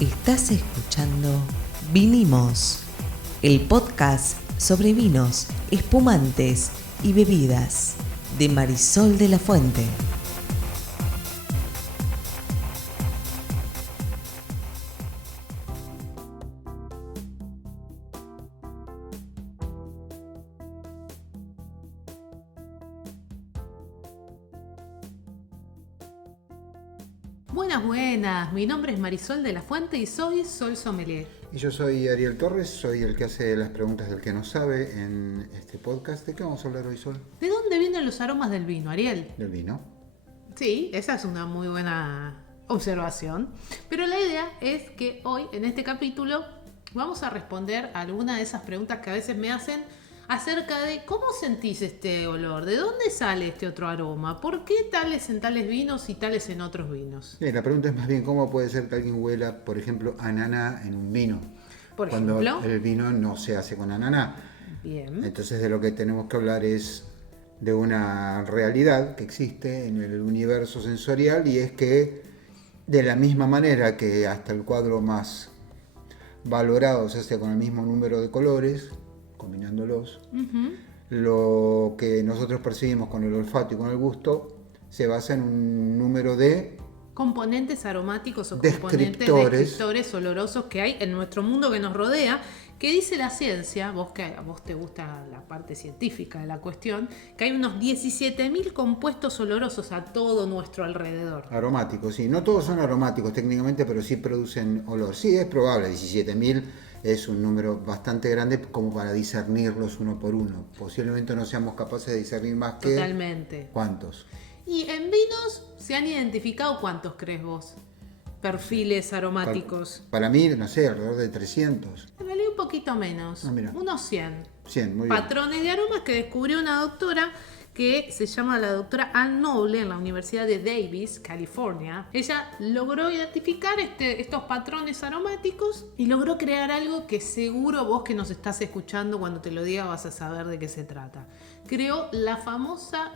Estás escuchando Vinimos, el podcast sobre vinos, espumantes y bebidas de Marisol de la Fuente. Buenas, mi nombre es Marisol de la Fuente y soy Sol Sommelier. Y yo soy Ariel Torres, soy el que hace las preguntas del que no sabe en este podcast. ¿De qué vamos a hablar hoy, Sol? ¿De dónde vienen los aromas del vino, Ariel? Del vino. Sí, esa es una muy buena observación. Pero la idea es que hoy, en este capítulo, vamos a responder a alguna de esas preguntas que a veces me hacen acerca de cómo sentís este olor, de dónde sale este otro aroma, por qué tales en tales vinos y tales en otros vinos. La pregunta es más bien cómo puede ser que alguien huela, por ejemplo, ananá en un vino. Por cuando ejemplo. el vino no se hace con ananá. Bien. Entonces de lo que tenemos que hablar es de una realidad que existe en el universo sensorial, y es que de la misma manera que hasta el cuadro más valorado se hace con el mismo número de colores, combinándolos, lo que nosotros percibimos con el olfato y con el gusto se basa en un número de componentes aromáticos o descriptores. componentes descriptores olorosos que hay en nuestro mundo que nos rodea, que dice la ciencia, a vos te gusta la parte científica de la cuestión, que hay unos 17.000 compuestos olorosos a todo nuestro alrededor. Aromáticos, sí. No todos son aromáticos técnicamente, pero sí producen olor. Sí, es probable, 17.000 es un número bastante grande como para discernirlos uno por uno. Posiblemente no seamos capaces de discernir más que... Totalmente. ¿Cuántos? Y en vinos se han identificado, ¿cuántos crees vos? Perfiles aromáticos. Para mí, no sé, alrededor de 300. En realidad un poquito menos, unos 100. 100, muy bien. Patrones de aromas que descubrió una doctora que se llama la doctora Ann Noble en la Universidad de Davis, California. Ella logró identificar estos patrones aromáticos y logró crear algo que seguro vos que nos estás escuchando, cuando te lo diga vas a saber de qué se trata. Creó la famosa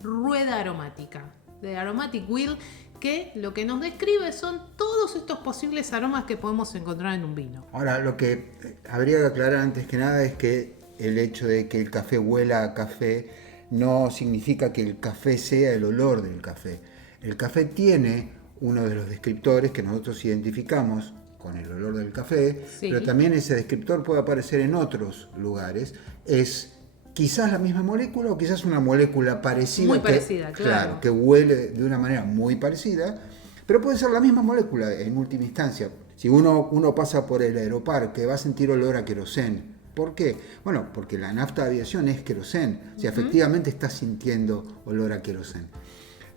rueda aromática, de Aromatic Wheel, que lo que nos describe son todos estos posibles aromas que podemos encontrar en un vino. Ahora, lo que habría que aclarar antes que nada es que el hecho de que el café huela a café no significa que el café sea el olor del café. El café tiene uno de los descriptores que nosotros identificamos con el olor del café, sí. Pero también ese descriptor puede aparecer en otros lugares. Es quizás la misma molécula o quizás una molécula parecida. Muy parecida, claro. Que huele de una manera muy parecida, pero puede ser la misma molécula en última instancia. Si uno pasa por el aeroparque, va a sentir olor a querosén. ¿Por qué? Bueno, porque la nafta de aviación es querosén. O sea, efectivamente estás sintiendo olor a querosén.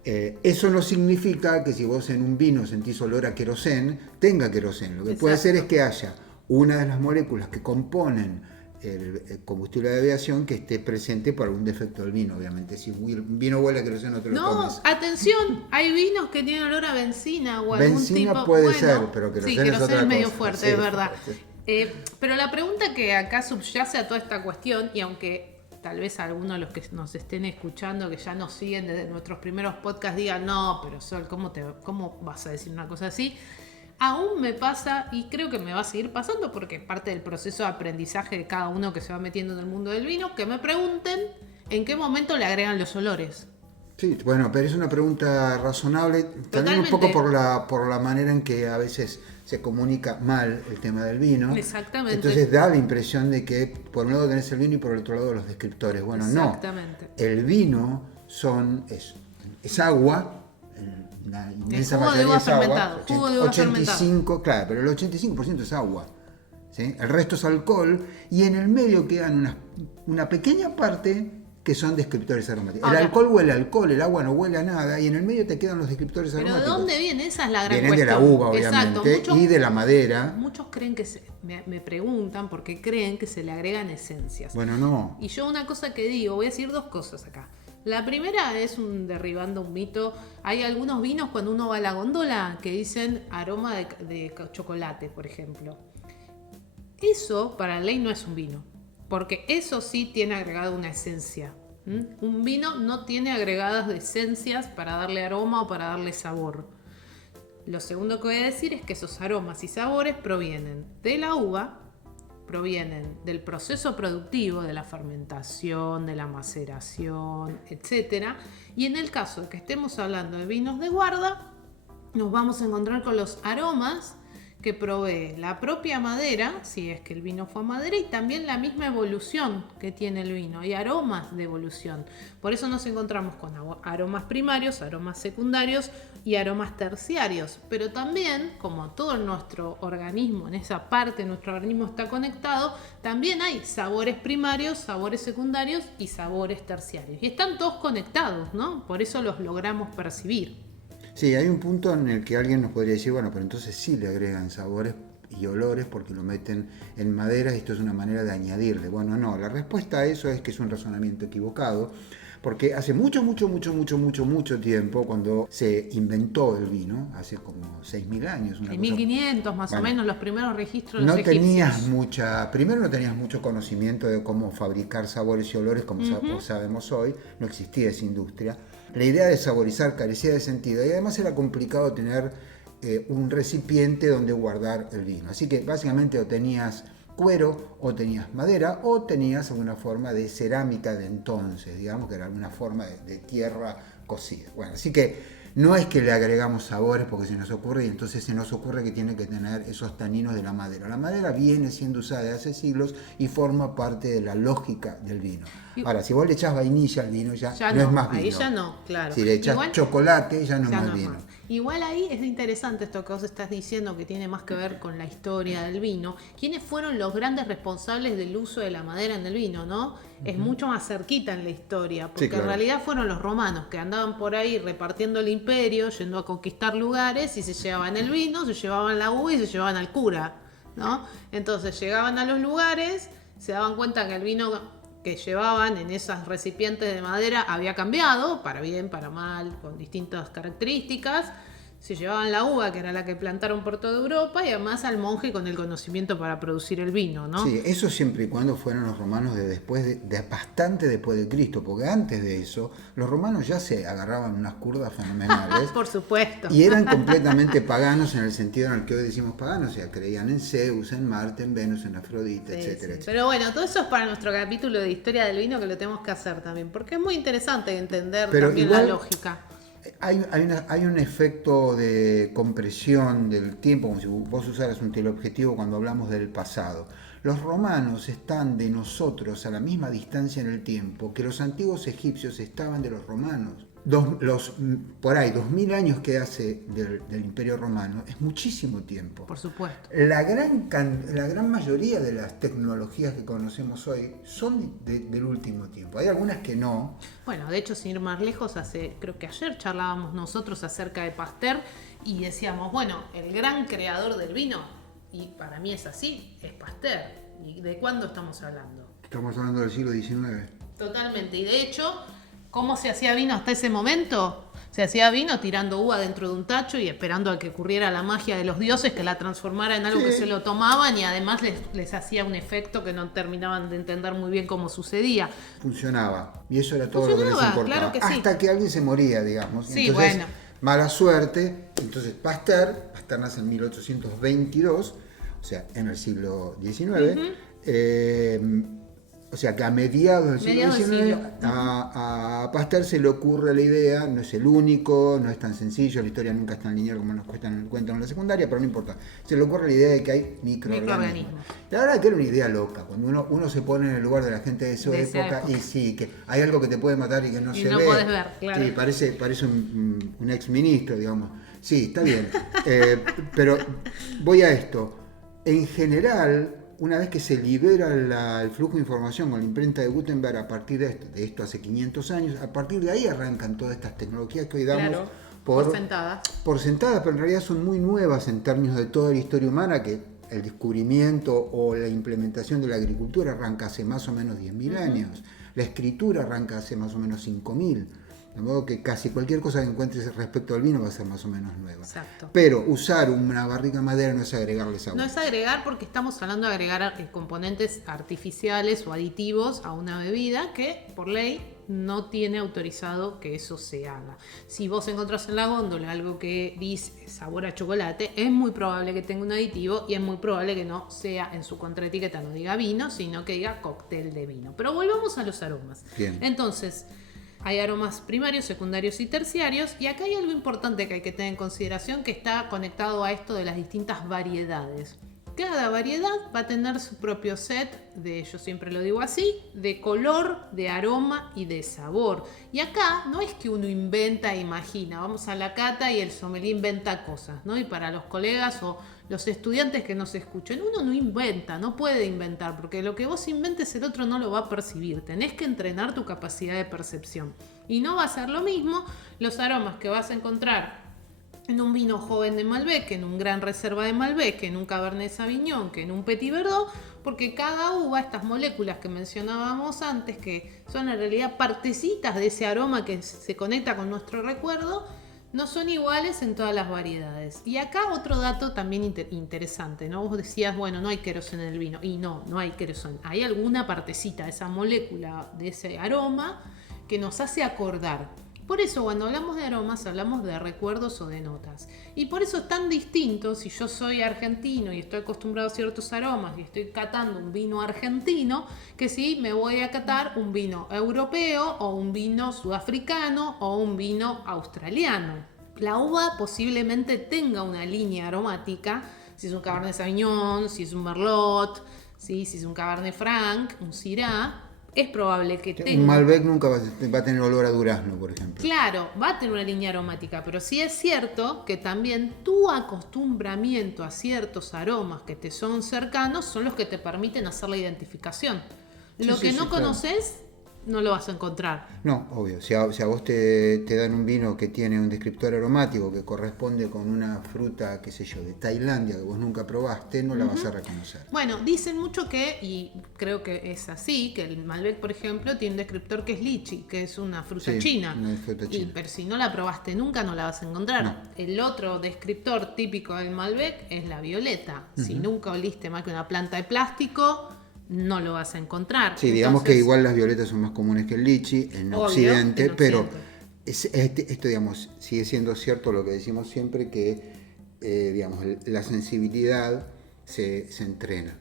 Eso no significa que si vos en un vino sentís olor a querosén, tenga querosén. Lo que puede ser es que haya una de las moléculas que componen el combustible de aviación que esté presente por algún defecto del vino, obviamente. Si un vino huele a querosén, no te lo tomes. No, atención, hay vinos que tienen olor a benzina o algún tipo... Benzina puede ser, pero querosén es otra cosa. Es medio fuerte, sí, es verdad. Sí. Pero la pregunta que acá subyace a toda esta cuestión, y aunque tal vez algunos de los que nos estén escuchando, que ya nos siguen desde nuestros primeros podcasts, digan, no, pero Sol, ¿cómo vas a decir una cosa así? Aún me pasa, y creo que me va a seguir pasando, porque es parte del proceso de aprendizaje de cada uno que se va metiendo en el mundo del vino, que me pregunten en qué momento le agregan los olores. Sí, bueno, pero es una pregunta razonable, también Totalmente. Un poco por la manera en que a veces se comunica mal el tema del vino. Exactamente. Entonces da la impresión de que por un lado tenés el vino y por el otro lado los descriptores. Bueno, exactamente. No. El vino es agua, la inmensa mayoría es agua. 85, claro, pero el 85% es agua. ¿Sí? El resto es alcohol y en el medio quedan una pequeña parte que son descriptores aromáticos. Ahora, el alcohol huele a alcohol, el agua no huele a nada, y en el medio te quedan los descriptores aromáticos. ¿Pero de dónde viene? Esa es la gran Vienen cuestión. de la uva, obviamente, exacto. y de la madera. Muchos creen que me preguntan porque creen que se le agregan esencias. Bueno, no. Y yo una cosa que digo, voy a decir dos cosas acá. La primera es derribando un mito. Hay algunos vinos cuando uno va a la góndola que dicen aroma de chocolate, por ejemplo. Eso para la ley no es un vino, porque eso sí tiene agregado una esencia. Un vino no tiene agregadas de esencias para darle aroma o para darle sabor. Lo segundo que voy a decir es que esos aromas y sabores provienen de la uva, provienen del proceso productivo, de la fermentación, de la maceración, etc. Y en el caso de que estemos hablando de vinos de guarda, nos vamos a encontrar con los aromas que provee la propia madera, si es que el vino fue a madera, y también la misma evolución que tiene el vino, y aromas de evolución. Por eso nos encontramos con aromas primarios, aromas secundarios y aromas terciarios. Pero también, como todo nuestro organismo, en esa parte de nuestro organismo está conectado, también hay sabores primarios, sabores secundarios y sabores terciarios. Y están todos conectados, ¿no? Por eso los logramos percibir. Sí, hay un punto en el que alguien nos podría decir, bueno, pero entonces sí le agregan sabores y olores porque lo meten en madera y esto es una manera de añadirle. Bueno, no, la respuesta a eso es que es un razonamiento equivocado, porque hace mucho tiempo, cuando se inventó el vino, hace como 6.000 años. 6.500 más o menos, los primeros registros de no los egipcios. Primero no tenías mucho conocimiento de cómo fabricar sabores y olores como sabemos hoy, no existía esa industria. La idea de saborizar carecía de sentido y además era complicado tener un recipiente donde guardar el vino. Así que básicamente o tenías cuero, o tenías madera, o tenías alguna forma de cerámica de entonces, digamos que era alguna forma de tierra cocida. Bueno, así que no es que le agregamos sabores porque se nos ocurre y entonces se nos ocurre que tiene que tener esos taninos de la madera. La madera viene siendo usada desde hace siglos y forma parte de la lógica del vino. Ahora, si vos le echás vainilla al vino ya no es más vino. Ahí ya no, claro. Si le echás chocolate ya no es más vino. Igual ahí es interesante esto que vos estás diciendo, que tiene más que ver con la historia del vino. ¿Quiénes fueron los grandes responsables del uso de la madera en el vino, no? Es mucho más cerquita en la historia, porque en realidad fueron los romanos que andaban por ahí repartiendo el imperio, yendo a conquistar lugares y se llevaban el vino, se llevaban la uva y se llevaban al cura, ¿no? Entonces llegaban a los lugares, se daban cuenta que el vino que llevaban en esos recipientes de madera había cambiado, para bien, para mal, con distintas características. Se llevaban la uva, que era la que plantaron por toda Europa, y además al monje con el conocimiento para producir el vino, ¿no? Sí, eso siempre y cuando fueron los romanos de bastante después de Cristo, porque antes de eso los romanos ya se agarraban unas curdas fenomenales. Por supuesto. Y eran completamente paganos en el sentido en el que hoy decimos paganos, o sea, creían en Zeus, en Marte, en Venus, en Afrodita, etcétera. Pero bueno, todo eso es para nuestro capítulo de historia del vino, que lo tenemos que hacer también, porque es muy interesante entender también igual, la lógica. Hay un efecto de compresión del tiempo, como si vos usaras un teleobjetivo cuando hablamos del pasado. Los romanos están de nosotros a la misma distancia en el tiempo que los antiguos egipcios estaban de los romanos. Por ahí, 2000 años que hace del Imperio Romano es muchísimo tiempo. Por supuesto. La gran mayoría de las tecnologías que conocemos hoy son del último tiempo. Hay algunas que no. Bueno, de hecho, sin ir más lejos, creo que ayer charlábamos nosotros acerca de Pasteur y decíamos, bueno, el gran creador del vino, y para mí es así, es Pasteur. ¿Y de cuándo estamos hablando? Estamos hablando del siglo XIX. Totalmente. Y de hecho, ¿cómo se hacía vino hasta ese momento? Se hacía vino tirando uva dentro de un tacho y esperando a que ocurriera la magia de los dioses, que la transformara en algo que se lo tomaban, y además les hacía un efecto que no terminaban de entender muy bien cómo sucedía. Funcionaba. Y eso era todo lo que les importaba. Claro que sí. Hasta que alguien se moría, digamos. Sí, entonces, bueno. Mala suerte. Entonces Pasteur nace en 1822, o sea, en el siglo XIX. O sea que a mediados del siglo XIX a Pasteur se le ocurre la idea, no es el único, no es tan sencillo, la historia nunca es tan lineal como nos cuentan en la secundaria, pero no importa. Se le ocurre la idea de que hay microorganismos. La verdad es que era una idea loca, cuando uno se pone en el lugar de la gente de esa época y sí, que hay algo que te puede matar y que no se ve. Y no podés ver, claro. Sí, parece un exministro, digamos. Sí, está bien. Pero voy a esto. En general, una vez que se libera el flujo de información con la imprenta de Gutenberg, a partir de esto hace 500 años, a partir de ahí arrancan todas estas tecnologías que hoy damos por sentadas. Por sentadas, pero en realidad son muy nuevas en términos de toda la historia humana, que el descubrimiento o la implementación de la agricultura arranca hace más o menos 10.000 años, la escritura arranca hace más o menos 5.000. De modo que casi cualquier cosa que encuentres respecto al vino va a ser más o menos nueva. Exacto. Pero usar una barrica de madera no es agregarle sabor. No es agregar porque estamos hablando de agregar componentes artificiales o aditivos a una bebida que por ley no tiene autorizado que eso se haga. Si vos encontrás en la góndola algo que dice sabor a chocolate, es muy probable que tenga un aditivo y es muy probable que no sea en su contraetiqueta, no diga vino, sino que diga cóctel de vino. Pero volvamos a los aromas. Bien. Entonces, hay aromas primarios, secundarios y terciarios, y acá hay algo importante que hay que tener en consideración que está conectado a esto de las distintas variedades. Cada variedad va a tener su propio set de, yo siempre lo digo así, de color, de aroma y de sabor. Y acá no es que uno inventa e imagina, vamos a la cata y el sommelier inventa cosas, ¿no? Y para los colegas o los estudiantes que nos escuchen, uno no inventa, no puede inventar, porque lo que vos inventes el otro no lo va a percibir. Tenés que entrenar tu capacidad de percepción. Y no va a ser lo mismo los aromas que vas a encontrar en un vino joven de Malbec, en un gran reserva de Malbec, en un Cabernet Sauvignon, que en un Petit Verdot, porque cada uva, estas moléculas que mencionábamos antes, que son en realidad partecitas de ese aroma que se conecta con nuestro recuerdo, no son iguales en todas las variedades. Y acá otro dato también interesante, ¿no? Vos decías, bueno, no hay queroseno en el vino. Y no hay queroseno. Hay alguna partecita de esa molécula, de ese aroma, que nos hace acordar. Por eso cuando hablamos de aromas hablamos de recuerdos o de notas. Y por eso es tan distinto si yo soy argentino y estoy acostumbrado a ciertos aromas y estoy catando un vino argentino, que si me voy a catar un vino europeo o un vino sudafricano o un vino australiano. La uva posiblemente tenga una línea aromática, si es un Cabernet Sauvignon, si es un Merlot, si es un Cabernet Franc, un Syrah. Es probable que tenga... Un Malbec nunca va a tener olor a durazno, por ejemplo. Claro, va a tener una línea aromática, pero sí es cierto que también tu acostumbramiento a ciertos aromas que te son cercanos son los que te permiten hacer la identificación. Lo que no conoces, no lo vas a encontrar. No, obvio. Si a vos te dan un vino que tiene un descriptor aromático que corresponde con una fruta, qué sé yo, de Tailandia que vos nunca probaste, no la vas a reconocer. Bueno, dicen mucho que, y creo que es así, que el Malbec, por ejemplo, tiene un descriptor que es lichi, que es una fruta china. Una fruta china. Pero si no la probaste nunca, no la vas a encontrar. No. El otro descriptor típico del Malbec es la violeta. Si nunca oliste más que una planta de plástico, no lo vas a encontrar. Sí, digamos que igual las violetas son más comunes que el lichi en Occidente, pero esto, digamos, sigue siendo cierto lo que decimos siempre, que digamos, la sensibilidad se entrena.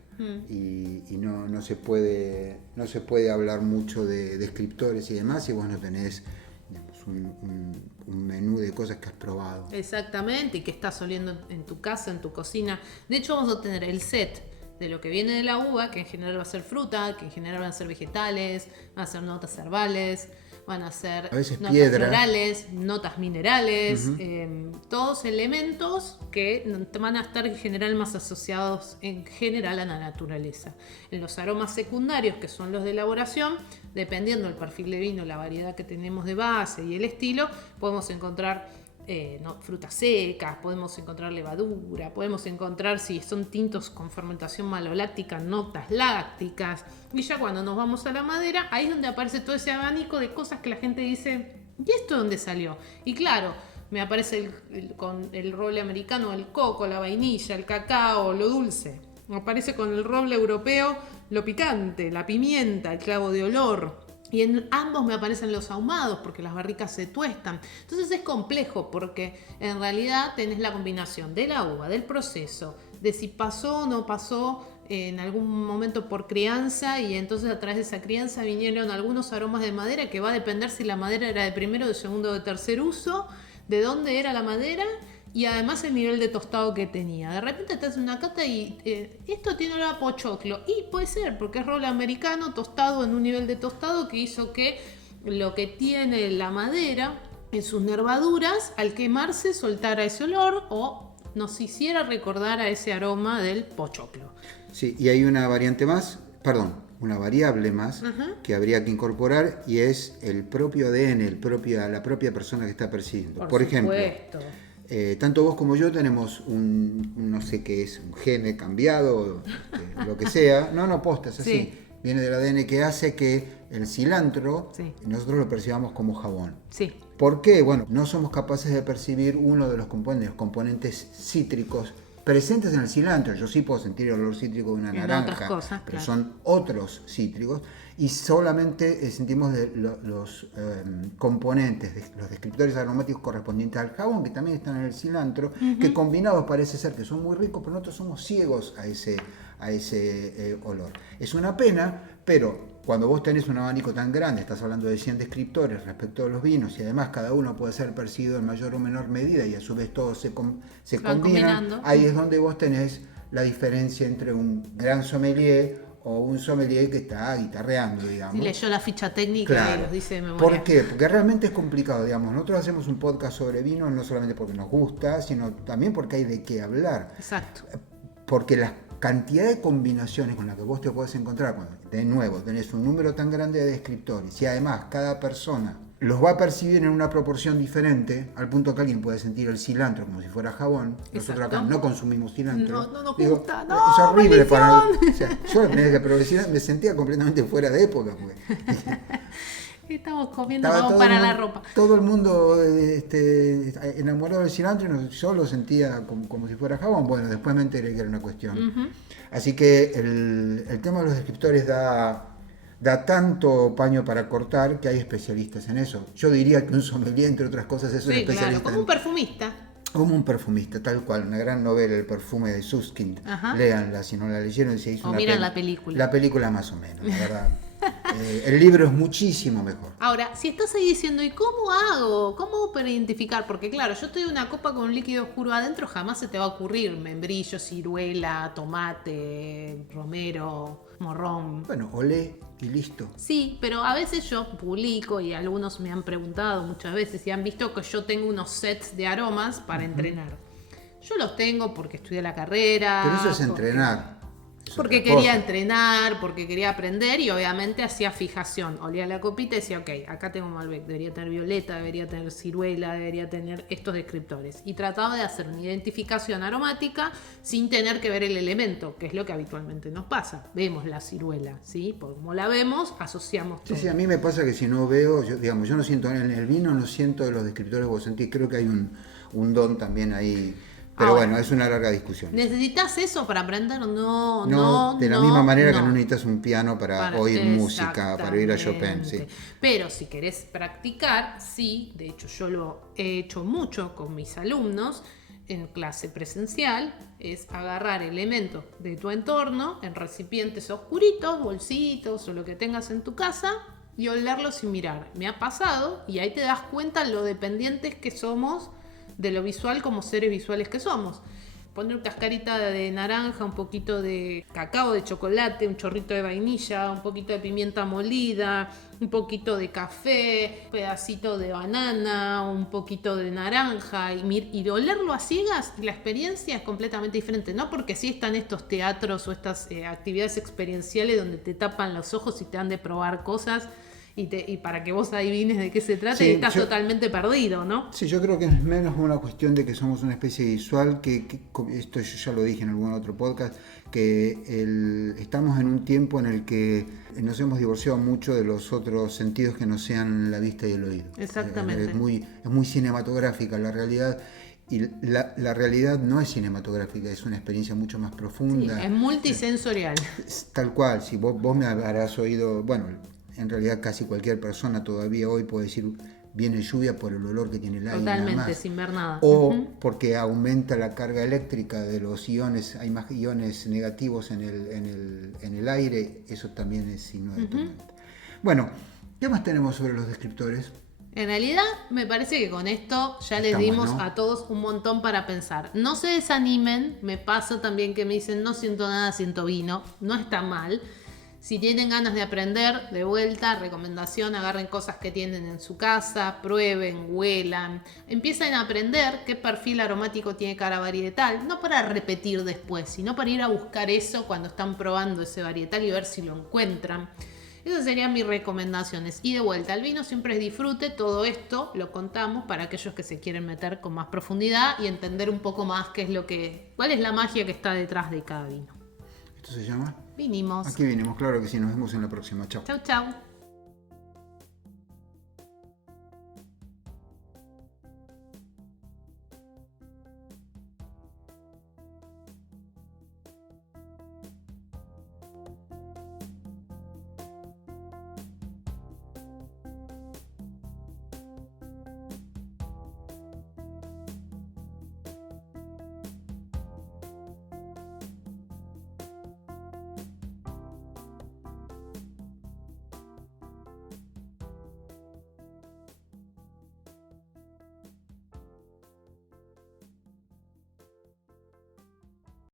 Y no se puede hablar mucho de descriptores y demás si vos no tenés, digamos, un menú de cosas que has probado. Exactamente, y que estás oliendo en tu casa, en tu cocina. De hecho, vamos a tener el set de lo que viene de la uva, que en general va a ser fruta, que en general van a ser vegetales, van a ser notas herbales, van a ser a veces notas piedra, florales, notas minerales, todos elementos que van a estar en general más asociados en general a la naturaleza. En los aromas secundarios, que son los de elaboración, dependiendo del perfil de vino, la variedad que tenemos de base y el estilo, podemos encontrar frutas secas, podemos encontrar levadura, podemos encontrar, si son tintos con fermentación maloláctica, notas lácticas. Y ya cuando nos vamos a la madera, ahí es donde aparece todo ese abanico de cosas que la gente dice, ¿y esto dónde salió? Y claro, me aparece con el roble americano, el coco, la vainilla, el cacao, lo dulce. Me aparece con el roble europeo, lo picante, la pimienta, el clavo de olor. Y en ambos me aparecen los ahumados porque las barricas se tuestan. Entonces es complejo porque en realidad tenés la combinación de la uva, del proceso, de si pasó o no pasó en algún momento por crianza, y entonces a través de esa crianza vinieron algunos aromas de madera que va a depender si la madera era de primero, de segundo o de tercer uso, de dónde era la madera y además el nivel de tostado que tenía. De repente estás en una cata y esto tiene olor a pochoclo. Y puede ser, porque es roble americano tostado en un nivel de tostado que hizo que lo que tiene la madera en sus nervaduras, al quemarse, soltara ese olor o nos hiciera recordar a ese aroma del pochoclo. Sí, y hay una variante más, una variable más que habría que incorporar, y es el propio ADN, la propia persona que está percibiendo. Por ejemplo, tanto vos como yo tenemos no sé qué es, un gene cambiado, lo que sea. No, posta, es así. Sí. viene del ADN que hace que el cilantro Sí. nosotros lo percibamos como jabón. Sí. ¿Por qué? Bueno, no somos capaces de percibir uno de los componentes cítricos presentes en el cilantro. Yo sí puedo sentir el olor cítrico de una En naranja, otras cosas, pero claro. son otros cítricos, y solamente sentimos los componentes, los descriptores aromáticos correspondientes al jabón, que también están en el cilantro, que combinados parece ser que son muy ricos, pero nosotros somos ciegos a ese olor. Es una pena, pero cuando vos tenés un abanico tan grande, estás hablando de 100 descriptores respecto a los vinos, y además cada uno puede ser percibido en mayor o menor medida, y a su vez todos se van combinan, combinando. ahí es donde vos tenés la diferencia entre un gran sommelier o un sommelier que está guitarreando, digamos. Sí, leyó la ficha técnica y Claro. los dice de memoria. ¿Por qué? Porque realmente es complicado, digamos. Nosotros hacemos un podcast sobre vino no solamente porque nos gusta, sino también porque hay de qué hablar. Exacto. Porque la cantidad de combinaciones con las que vos te podés encontrar, cuando de nuevo tenés un número tan grande de descriptores, y además cada persona los va a percibir en una proporción diferente, al punto que alguien puede sentir el cilantro como si fuera jabón. Nosotros acá Exacto. no consumimos cilantro. No nos gusta, no, es horrible para maldición. o sea, yo la primera vez que probé cilantro me sentía completamente fuera de época, porque Estamos comiendo, estaba vamos todo para el la mundo- ropa. todo el mundo enamorado del cilantro, y yo lo sentía como si fuera jabón. Bueno, después me enteré que era una cuestión. Así que el tema de los descriptores da tanto paño para cortar que hay especialistas en eso. Yo diría que un sommelier, entre otras cosas, es un Sí, claro, especialista como un perfumista. como un perfumista, tal cual. Una gran novela, El perfume de Suskind. Ajá. Léanla si no la leyeron. Se hizo O una miran la película. La película más o menos, la verdad. El libro es muchísimo mejor. Ahora, si estás ahí diciendo, ¿y cómo hago? ¿Cómo para identificar? Porque claro, yo estoy en una copa con un líquido oscuro adentro, jamás se te va a ocurrir membrillo, ciruela, tomate, romero, morrón. Bueno, olé y listo. Sí, pero a veces yo publico y algunos me han preguntado muchas veces y han visto que yo tengo unos sets de aromas para entrenar. Yo los tengo porque estudié la carrera. Pero eso es porque- entrenar. Es Porque otra quería cosa. entrenar, porque quería aprender y obviamente hacía fijación. Olía la copita y decía, ok, acá tengo Malbec, debería tener violeta, debería tener ciruela, debería tener estos descriptores. Y trataba de hacer una identificación aromática sin tener que ver el elemento, que es lo que habitualmente nos pasa. Vemos la ciruela, ¿sí? Por como la vemos, asociamos todo. Sí, sí, a mí me pasa que si no veo, yo no siento en el vino, no siento los descriptores que vos sentís. Creo que hay un don también ahí. Pero Ahora, bueno, es una larga discusión. ¿Necesitas eso para aprender? No, No, de la misma manera que no. no necesitas un piano para oír música, para ir a Chopin, sí. Exactamente. Pero si querés practicar, sí, de hecho yo lo he hecho mucho con mis alumnos en clase presencial, es agarrar elementos de tu entorno en recipientes oscuritos, bolsitos o lo que tengas en tu casa y olerlos y mirar. Me ha pasado y ahí te das cuenta lo dependientes que somos de lo visual como seres visuales que somos. Poner cascarita de naranja, un poquito de cacao, de chocolate, un chorrito de vainilla, un poquito de pimienta molida, un poquito de café, un pedacito de banana, un poquito de naranja y olerlo a ciegas, la experiencia es completamente diferente. No porque sí están estos teatros o estas actividades experienciales donde te tapan los ojos y te dan de probar cosas y para que vos adivines de qué se trata Sí, y estás yo- totalmente perdido, ¿no? Sí, yo creo que es menos una cuestión de que somos una especie visual, esto yo ya lo dije en algún otro podcast, que estamos en un tiempo en el que nos hemos divorciado mucho de los otros sentidos que no sean la vista y el oído. Exactamente. Es muy cinematográfica la realidad, y la realidad no es cinematográfica, es una experiencia mucho más Sí, profunda. es multisensorial. Tal cual, si vos me habrás oído, bueno, en realidad casi cualquier persona todavía hoy puede decir viene lluvia por el olor que tiene el aire. nada Totalmente, más. sin ver nada. O Ujú. porque aumenta la carga eléctrica de los iones, hay más iones negativos en el aire, eso también es signo de tormenta. Bueno, ¿qué más tenemos sobre los descriptores? En realidad, me parece que con esto ya les Estamos, dimos ¿no? a todos un montón para pensar. No se desanimen, me pasa también que me dicen no siento nada, siento vino. No está mal. Si tienen ganas de aprender, de vuelta, recomendación, agarren cosas que tienen en su casa, prueben, huelan, empiecen a aprender qué perfil aromático tiene cada varietal, no para repetir después, sino para ir a buscar eso cuando están probando ese varietal y ver si lo encuentran. Esas serían mis recomendaciones. Y de vuelta, el vino siempre es disfrute, todo esto lo contamos para aquellos que se quieren meter con más profundidad y entender un poco más cuál es la magia que está detrás de cada vino. ¿Esto se llama? Vinimos. Aquí vinimos, claro que sí. Nos vemos en la próxima. Chao. Chau, chau.